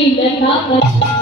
ब्रज की लता पर